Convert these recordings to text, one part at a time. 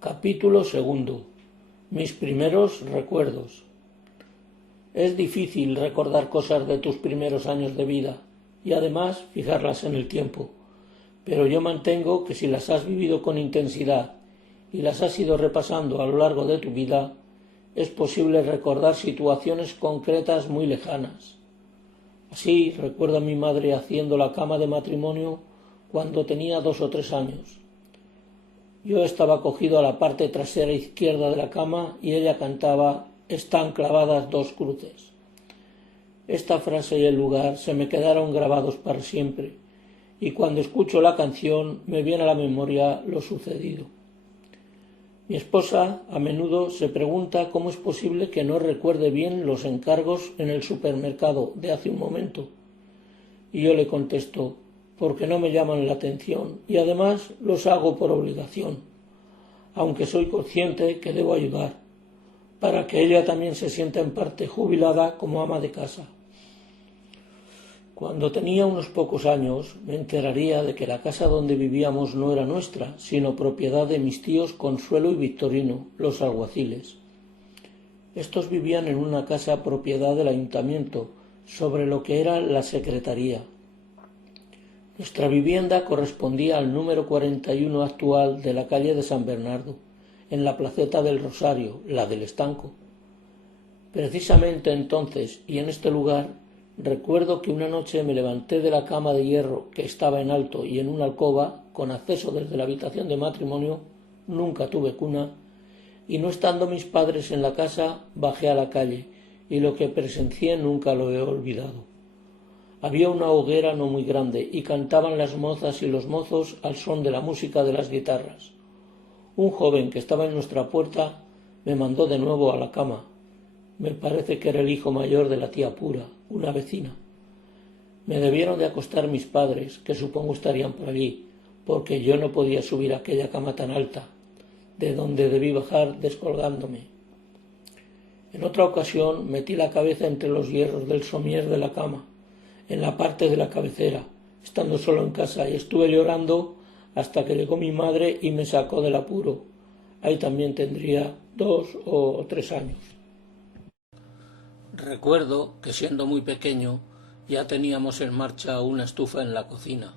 Capítulo segundo. Mis primeros recuerdos. Es difícil recordar cosas de tus primeros años de vida y además fijarlas en el tiempo, pero yo mantengo que si las has vivido con intensidad y las has ido repasando a lo largo de tu vida, es posible recordar situaciones concretas muy lejanas. Así recuerdo a mi madre haciendo la cama de matrimonio cuando tenía 2 o 3 años. Yo estaba cogido a la parte trasera izquierda de la cama y ella cantaba «Están clavadas 2 cruces». Esta frase y el lugar se me quedaron grabados para siempre, y cuando escucho la canción me viene a la memoria lo sucedido. Mi esposa a menudo se pregunta cómo es posible que no recuerde bien los encargos en el supermercado de hace un momento, y yo le contesto porque no me llaman la atención y además los hago por obligación, aunque soy consciente que debo ayudar, para que ella también se sienta en parte jubilada como ama de casa. Cuando tenía unos pocos años me enteraría de que la casa donde vivíamos no era nuestra, sino propiedad de mis tíos Consuelo y Victorino, los alguaciles. Estos vivían en una casa propiedad del ayuntamiento, sobre lo que era la secretaría. Nuestra vivienda correspondía al número 41 actual de la calle de San Bernardo, en la placeta del Rosario, la del Estanco. Precisamente entonces y en este lugar recuerdo que una noche me levanté de la cama de hierro que estaba en alto y en una alcoba, con acceso desde la habitación de matrimonio, nunca tuve cuna, y no estando mis padres en la casa, bajé a la calle, y lo que presencié nunca lo he olvidado. Había una hoguera no muy grande, y cantaban las mozas y los mozos al son de la música de las guitarras. Un joven que estaba en nuestra puerta me mandó de nuevo a la cama. Me parece que era el hijo mayor de la tía Pura, una vecina. Me debieron de acostar mis padres, que supongo estarían por allí, porque yo no podía subir a aquella cama tan alta, de donde debí bajar descolgándome. En otra ocasión metí la cabeza entre los hierros del somier de la cama, en la parte de la cabecera, estando solo en casa, y estuve llorando hasta que llegó mi madre y me sacó del apuro. Ahí también tendría 2 o 3 años. Recuerdo que siendo muy pequeño ya teníamos en marcha una estufa en la cocina.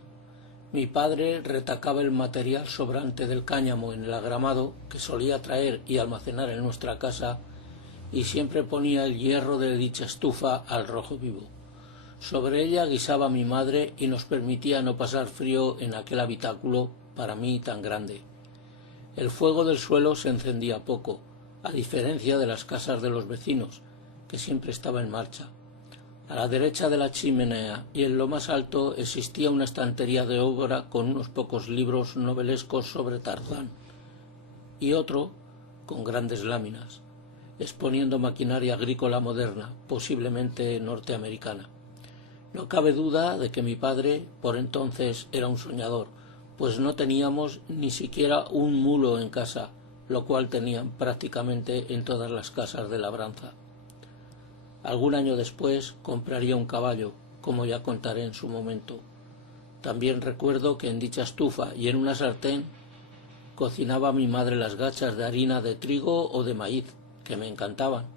Mi padre retacaba el material sobrante del cáñamo en el agramado que solía traer y almacenar en nuestra casa y siempre ponía el hierro de dicha estufa al rojo vivo. Sobre ella guisaba mi madre y nos permitía no pasar frío en aquel habitáculo para mí tan grande. El fuego del suelo se encendía poco, a diferencia de las casas de los vecinos, que siempre estaba en marcha. A la derecha de la chimenea y en lo más alto existía una estantería de obra con unos pocos libros novelescos sobre Tarzán y otro con grandes láminas, exponiendo maquinaria agrícola moderna, posiblemente norteamericana. No cabe duda de que mi padre por entonces era un soñador, pues no teníamos ni siquiera un mulo en casa, lo cual tenían prácticamente en todas las casas de labranza. Algún año después compraría un caballo, como ya contaré en su momento. También recuerdo que en dicha estufa y en una sartén cocinaba mi madre las gachas de harina de trigo o de maíz, que me encantaban,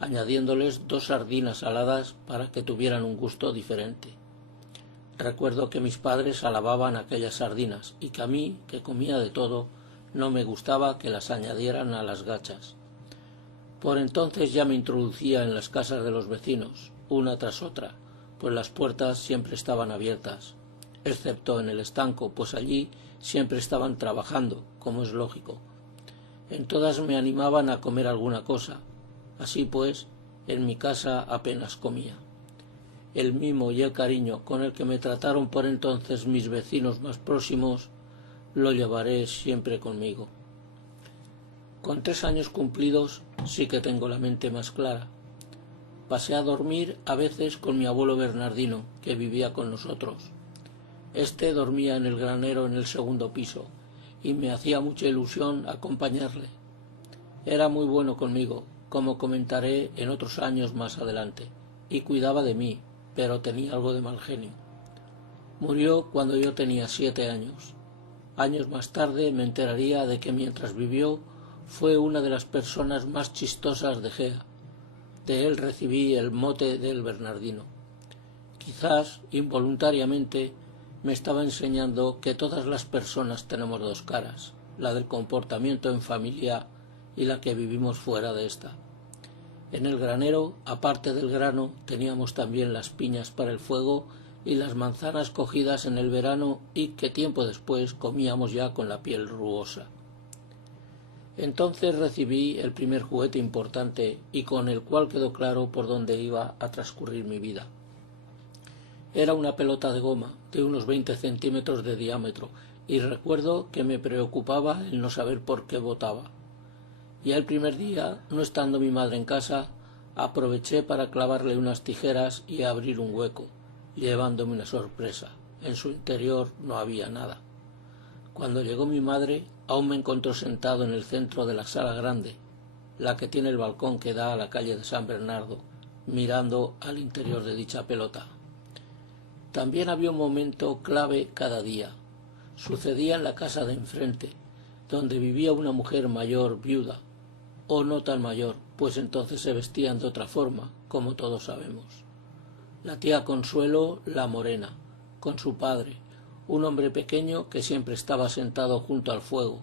añadiéndoles 2 sardinas saladas para que tuvieran un gusto diferente. Recuerdo que mis padres alababan aquellas sardinas y que a mí, que comía de todo, no me gustaba que las añadieran a las gachas. Por entonces ya me introducía en las casas de los vecinos, una tras otra, pues las puertas siempre estaban abiertas, excepto en el estanco, pues allí siempre estaban trabajando, como es lógico. En todas me animaban a comer alguna cosa. Así pues, en mi casa apenas comía. El mimo y el cariño con el que me trataron por entonces mis vecinos más próximos lo llevaré siempre conmigo. Con 3 años cumplidos sí que tengo la mente más clara. Pasé a dormir a veces con mi abuelo Bernardino, que vivía con nosotros. Este dormía en el granero en el 2.º piso, y me hacía mucha ilusión acompañarle. Era muy bueno conmigo, como comentaré en otros años más adelante, y cuidaba de mí, pero tenía algo de mal genio. Murió cuando yo tenía 7 años. Años más tarde me enteraría de que mientras vivió fue una de las personas más chistosas de Gea. De él recibí el mote del Bernardino. Quizás, involuntariamente, me estaba enseñando que todas las personas tenemos dos caras, la del comportamiento en familia y la que vivimos fuera de esta. En el granero, aparte del grano, teníamos también las piñas para el fuego y las manzanas cogidas en el verano y que tiempo después comíamos ya con la piel rugosa. Entonces recibí el primer juguete importante y con el cual quedó claro por dónde iba a transcurrir mi vida. Era una pelota de goma de unos 20 centímetros de diámetro y recuerdo que me preocupaba el no saber por qué botaba. Ya el primer día, no estando mi madre en casa, aproveché para clavarle unas tijeras y abrir un hueco, llevándome una sorpresa. En su interior no había nada. Cuando llegó mi madre, aún me encontró sentado en el centro de la sala grande, la que tiene el balcón que da a la calle de San Bernardo, mirando al interior de dicha pelota. También había un momento clave cada día. Sucedía en la casa de enfrente, donde vivía una mujer mayor viuda, o no tan mayor, pues entonces se vestían de otra forma, como todos sabemos. La tía Consuelo, la morena, con su padre, un hombre pequeño que siempre estaba sentado junto al fuego,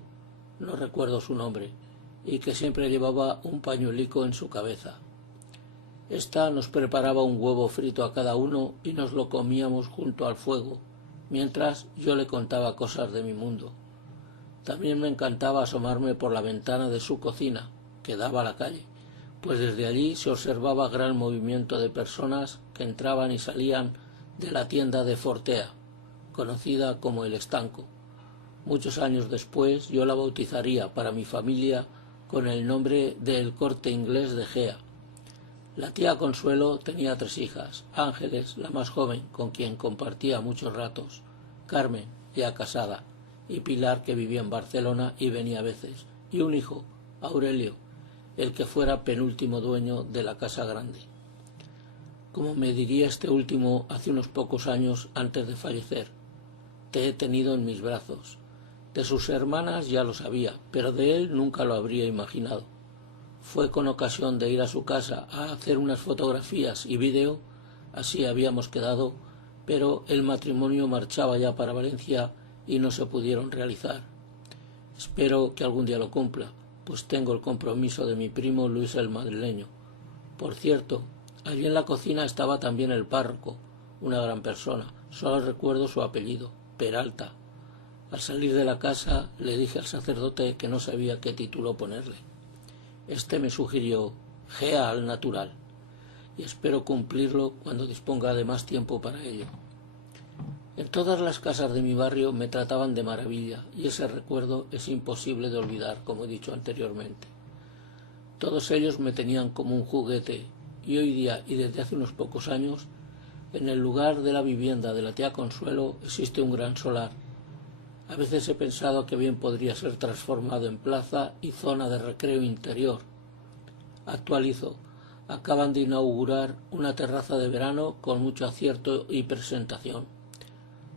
no recuerdo su nombre, y que siempre llevaba un pañuelico en su cabeza. Esta nos preparaba un huevo frito a cada uno y nos lo comíamos junto al fuego, mientras yo le contaba cosas de mi mundo. También me encantaba asomarme por la ventana de su cocina, que daba a la calle, pues desde allí se observaba gran movimiento de personas que entraban y salían de la tienda de Fortea, conocida como El Estanco. Muchos años después yo la bautizaría para mi familia con el nombre de El Corte Inglés de Gea. La tía Consuelo tenía 3 hijas, Ángeles, la más joven, con quien compartía muchos ratos, Carmen, ya casada, y Pilar, que vivía en Barcelona y venía a veces, y un hijo, Aurelio, el que fuera penúltimo dueño de la casa grande. Como me diría este último hace unos pocos años antes de fallecer, te he tenido en mis brazos. De sus hermanas ya lo sabía, pero de él nunca lo habría imaginado. Fue con ocasión de ir a su casa a hacer unas fotografías y vídeo, así habíamos quedado, pero el matrimonio marchaba ya para Valencia y no se pudieron realizar. Espero que algún día lo cumpla, pues tengo el compromiso de mi primo Luis el Madrileño. Por cierto, allí en la cocina estaba también el párroco, una gran persona, solo recuerdo su apellido, Peralta. Al salir de la casa le dije al sacerdote que no sabía qué título ponerle. Este me sugirió Gea al natural, y espero cumplirlo cuando disponga de más tiempo para ello. En todas las casas de mi barrio me trataban de maravilla, y ese recuerdo es imposible de olvidar, como he dicho anteriormente. Todos ellos me tenían como un juguete, y hoy día, y desde hace unos pocos años, en el lugar de la vivienda de la tía Consuelo existe un gran solar. A veces he pensado que bien podría ser transformado en plaza y zona de recreo interior. Actualizo. Acaban de inaugurar una terraza de verano con mucho acierto y presentación.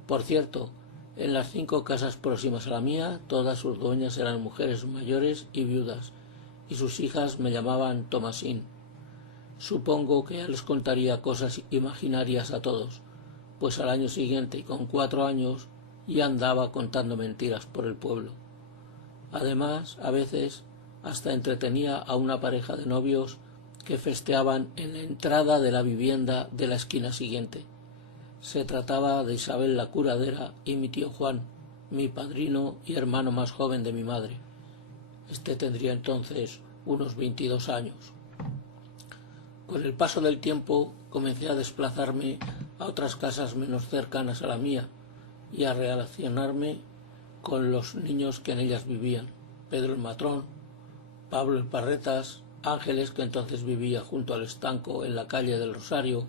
Por cierto, en las 5 casas próximas a la mía, todas sus dueñas eran mujeres mayores y viudas, y sus hijas me llamaban Tomasín. Supongo que ya les contaría cosas imaginarias a todos, pues al año siguiente y con 4 años ya andaba contando mentiras por el pueblo. Además, a veces hasta entretenía a una pareja de novios que festeaban en la entrada de la vivienda de la esquina siguiente. Se trataba de Isabel la curadera y mi tío Juan, mi padrino y hermano más joven de mi madre. Este tendría entonces unos 22 años. Con el paso del tiempo comencé a desplazarme a otras casas menos cercanas a la mía y a relacionarme con los niños que en ellas vivían. Pedro el Matrón, Pablo el Parretas, Ángeles, que entonces vivía junto al estanco en la calle del Rosario,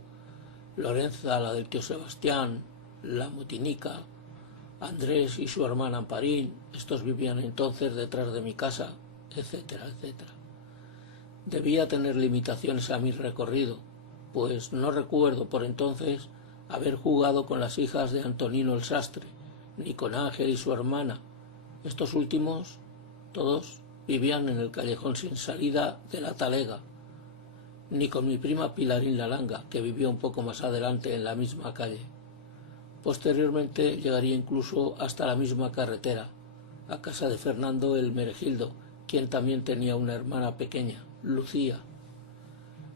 Lorenza, la del tío Sebastián, la Motinica, Andrés y su hermana Amparín, estos vivían entonces detrás de mi casa, etcétera, etcétera. Debía tener limitaciones a mi recorrido, pues no recuerdo por entonces haber jugado con las hijas de Antonino el Sastre, ni con Ángel y su hermana, Estos últimos, todos, vivían en el callejón sin salida de la Talega, ni con mi prima Pilarín la Langa, que vivía un poco más adelante en la misma calle. Posteriormente llegaría incluso hasta la misma carretera, a casa de Fernando el Meregildo, quien también tenía una hermana pequeña, Lucía.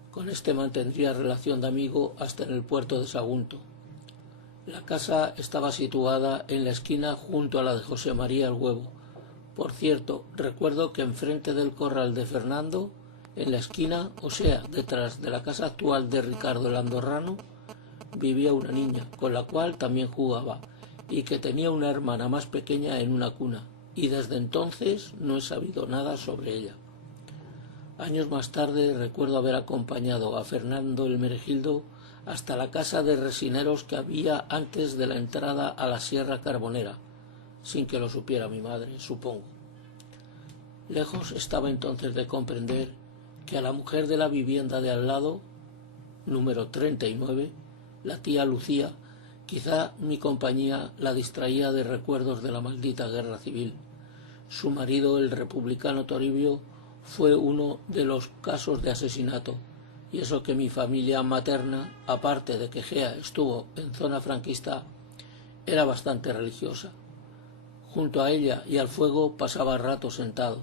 Con este mantendría relación de amigo hasta en el puerto de Sagunto. La casa estaba situada en la esquina junto a la de José María el Huevo. Por cierto, recuerdo que enfrente del corral de Fernando, en la esquina, o sea, detrás de la casa actual de Ricardo el Andorrano, vivía una niña, con la cual también jugaba, y que tenía una hermana más pequeña en una cuna, y desde entonces no he sabido nada sobre ella. Años más tarde recuerdo haber acompañado a Fernando el Meregildo hasta la casa de resineros que había antes de la entrada a la Sierra Carbonera, sin que lo supiera mi madre, supongo. Lejos estaba entonces de comprender que a la mujer de la vivienda de al lado, número 39, la tía Lucía, quizá mi compañía la distraía de recuerdos de la maldita guerra civil. Su marido, el republicano Toribio, fue uno de los casos de asesinato, y eso que mi familia materna, aparte de que Gea estuvo en zona franquista, era bastante religiosa. Junto a ella y al fuego pasaba rato sentado.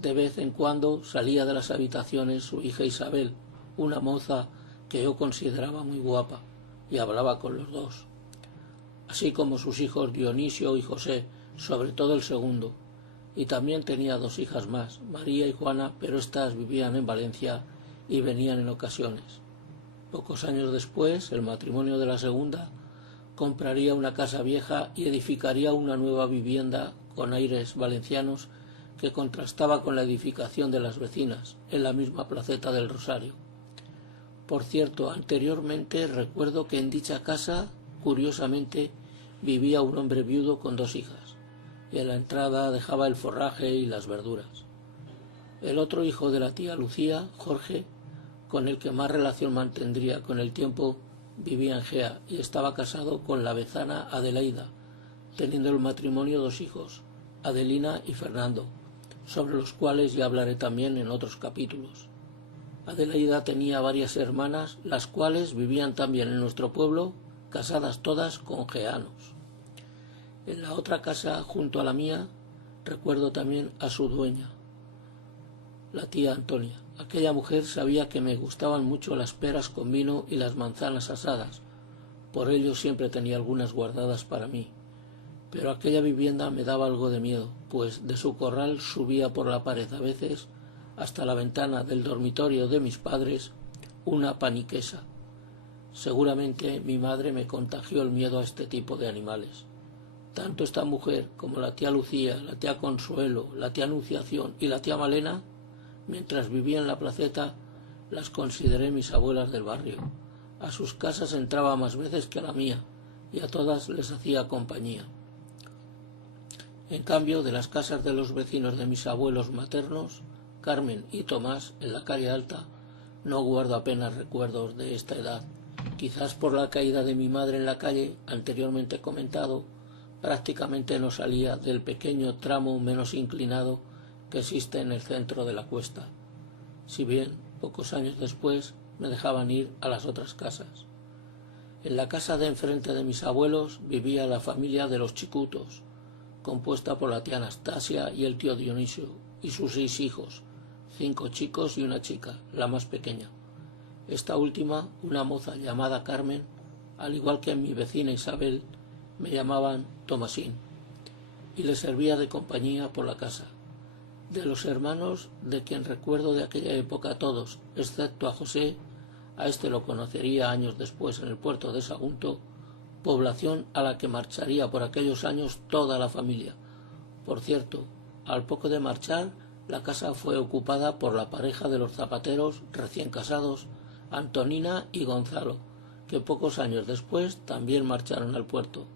De vez en cuando salía de las habitaciones su hija Isabel, una moza que yo consideraba muy guapa, y hablaba con los dos, así como sus hijos Dionisio y José, sobre todo el segundo, y también tenía dos hijas más, María y Juana, pero éstas vivían en Valencia y venían en ocasiones. Pocos años después, el matrimonio de la segunda compraría una casa vieja y edificaría una nueva vivienda con aires valencianos que contrastaba con la edificación de las vecinas, en la misma placeta del Rosario. Por cierto, anteriormente recuerdo que en dicha casa, curiosamente, vivía un hombre viudo con dos hijas, y en la entrada dejaba el forraje y las verduras. El otro hijo de la tía Lucía, Jorge, con el que más relación mantendría con el tiempo, vivía en Gea y estaba casado con la vezana Adelaida, teniendo el matrimonio dos hijos, Adelina y Fernando, sobre los cuales ya hablaré también en otros capítulos. Adelaida tenía varias hermanas, las cuales vivían también en nuestro pueblo, casadas todas con geanos. En la otra casa, junto a la mía, recuerdo también a su dueña, la tía Antonia. Aquella mujer sabía que me gustaban mucho las peras con vino y las manzanas asadas, por ello siempre tenía algunas guardadas para mí. Pero aquella vivienda me daba algo de miedo, pues de su corral subía por la pared a veces hasta la ventana del dormitorio de mis padres una paniquesa. Seguramente mi madre me contagió el miedo a este tipo de animales. Tanto esta mujer como la tía Lucía, la tía Consuelo, la tía Anunciación y la tía Malena, mientras vivía en la placeta, las consideré mis abuelas del barrio. A sus casas entraba más veces que a la mía, y a todas les hacía compañía. En cambio, de las casas de los vecinos de mis abuelos maternos, Carmen y Tomás, en la calle Alta, no guardo apenas recuerdos de esta edad. Quizás por la caída de mi madre en la calle, anteriormente comentado, prácticamente no salía del pequeño tramo menos inclinado que existe en el centro de la cuesta, si bien pocos años después me dejaban ir a las otras casas. En la casa de enfrente de mis abuelos vivía la familia de los Chicutos, compuesta por la tía Anastasia y el tío Dionisio, y sus 6 hijos, 5 chicos y una chica, la más pequeña. Esta última, una moza llamada Carmen, al igual que mi vecina Isabel, me llamaban Tomasín, y le servía de compañía por la casa. De los hermanos, de quien recuerdo de aquella época a todos, excepto a José, a este lo conocería años después en el puerto de Sagunto, población a la que marcharía por aquellos años toda la familia. Por cierto, al poco de marchar, la casa fue ocupada por la pareja de los zapateros recién casados, Antonina y Gonzalo, que pocos años después también marcharon al puerto,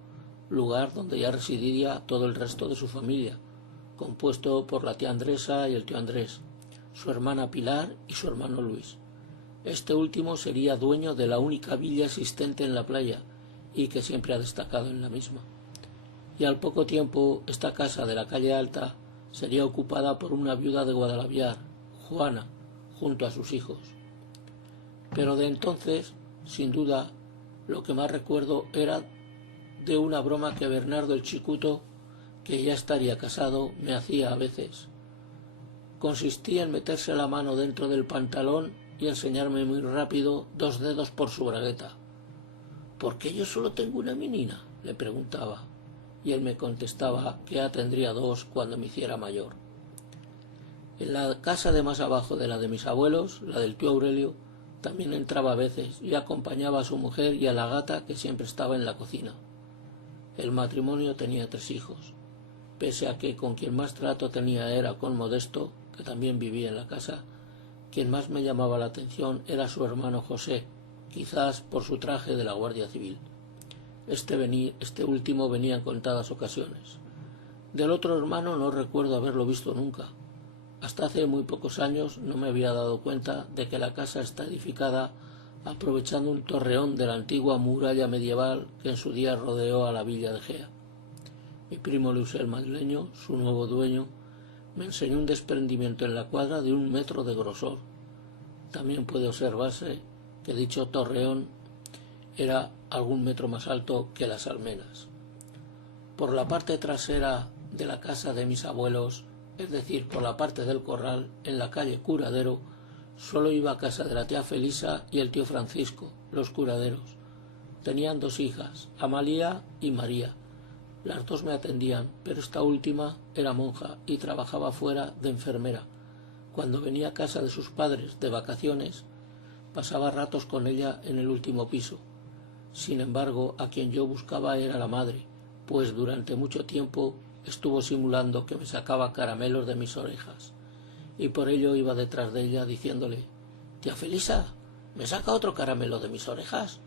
lugar donde ya residiría todo el resto de su familia, compuesto por la tía Andresa y el tío Andrés, su hermana Pilar y su hermano Luis. Este último sería dueño de la única villa existente en la playa y que siempre ha destacado en la misma. y al poco tiempo esta casa de la calle Alta sería ocupada por una viuda de Guadalaviar, Juana, junto a sus hijos. Pero de entonces, sin duda, lo que más recuerdo era de una broma que Bernardo el Chicuto, que ya estaría casado, me hacía a veces. Consistía en meterse la mano dentro del pantalón y enseñarme muy rápido 2 dedos por su bragueta. ¿Por qué yo solo tengo una menina?, le preguntaba, y él me contestaba que ya tendría 2 cuando me hiciera mayor. En la casa de más abajo de la de mis abuelos, la del tío Aurelio, también entraba a veces y acompañaba a su mujer y a la gata que siempre estaba en la cocina. El matrimonio tenía 3 hijos, pese a que con quien más trato tenía era con Modesto, que también vivía en la casa. Quien más me llamaba la atención era su hermano José, quizás por su traje de la Guardia Civil. Este último venía en contadas ocasiones. Del otro hermano no recuerdo haberlo visto nunca. Hasta hace muy pocos años no me había dado cuenta de que la casa está edificada aprovechando un torreón de la antigua muralla medieval que en su día rodeó a la villa de Gea. Mi primo Luis el madrileño, su nuevo dueño, me enseñó un desprendimiento en la cuadra de 1 metro de grosor. También puede observarse que dicho torreón era algún metro más alto que las almenas. Por la parte trasera de la casa de mis abuelos, es decir, por la parte del corral, en la calle Curadero, solo iba a casa de la tía Felisa y el tío Francisco, los curaderos. Tenían 2 hijas, Amalia y María. Las 2 me atendían, pero esta última era monja y trabajaba fuera de enfermera. Cuando venía a casa de sus padres de vacaciones, pasaba ratos con ella en el último piso. Sin embargo, a quien yo buscaba era la madre, pues durante mucho tiempo estuvo simulando que me sacaba caramelos de mis orejas, y por ello iba detrás de ella diciéndole: «Tía Felisa, ¿me saca otro caramelo de mis orejas?».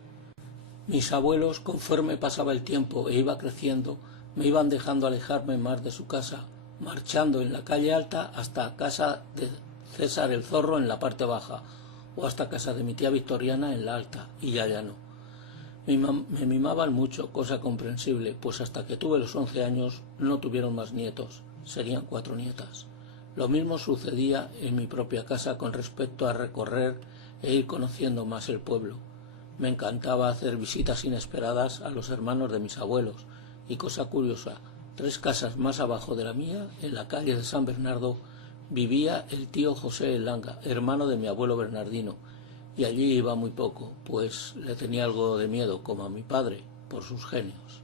Mis abuelos, conforme pasaba el tiempo e iba creciendo, me iban dejando alejarme más de su casa, marchando en la calle Alta hasta casa de César el Zorro en la parte baja, o hasta casa de mi tía Victoriana en la alta, y ya no. Me mimaban mucho, cosa comprensible, pues hasta que tuve los 11 años no tuvieron más nietos, serían 4 nietas. Lo mismo sucedía en mi propia casa con respecto a recorrer e ir conociendo más el pueblo. Me encantaba hacer visitas inesperadas a los hermanos de mis abuelos, y cosa curiosa, 3 casas más abajo de la mía, en la calle de San Bernardo, vivía el tío José Langa, hermano de mi abuelo Bernardino, y allí iba muy poco, pues le tenía algo de miedo, como a mi padre, por sus genios.